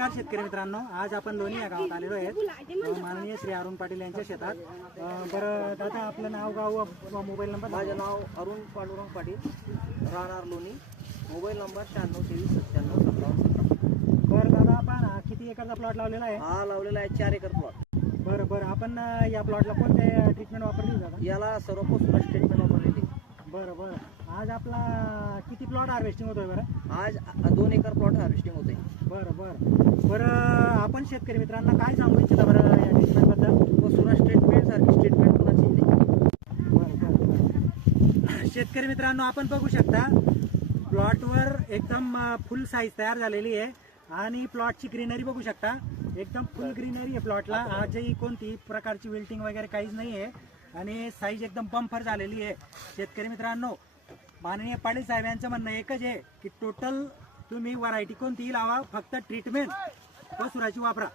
नमस्कार शेतकरी मित्रांनो, आज आपण लोणी या गावात आलेलो आहेत माननीय श्री अरुण पाटील यांच्या शेतात। बरं दादा, आपलं नाव गाव व मोबाईल नंबर? माझे नाव अरुण पांडुरंग पाटील, राहणार लोणी, मोबाईल नंबर 9623975717। बरं दादा, आपण किती एकरचा प्लॉट लावलेला आहे? हा लावलेला आहे 4 एकर प्लॉट। बरं बरं, आपण या प्लॉटला कोणते ट्रीटमेंट वापरली दादा? याला सर्वोत्कृष्ट ट्रीटमेंट वापरलेली। बरं बरं, आज आपला किती प्लॉट हार्वेस्टिंग होतोय बरं? आज 2 एकर प्लॉट हार्वेस्टिंग होते। बरं बरं बरं, आपण शेतकरी मित्रांना काय सांगू इच्छिता बरं या ट्रीटमेंटबद्दल? वसुरा स्टेटमेंट सारखी स्टेटमेंट कोणाची नाही। बरं बरं बरं, शेतकरी मित्रांनो आपण बघू शकता प्लॉटवर एकदम फुल साईज तयार झालेली आहे आणि प्लॉटची ग्रीनरी बघू शकता, एकदम फुल ग्रीनरी आहे प्लॉटला। आजही कोणती प्रकारची विल्टिंग वगैरे काहीच नाही आहे आणि साईज एकदम बंपर झालेली आहे। शेतकरी मित्रांनो, माननीय पाटील साहेब यांचं म्हणणं एकच आहे की टोटल तुम्ही व्हरायटी कोणतीही लावा, फक्त ट्रीटमेंट वसुराची वापरा।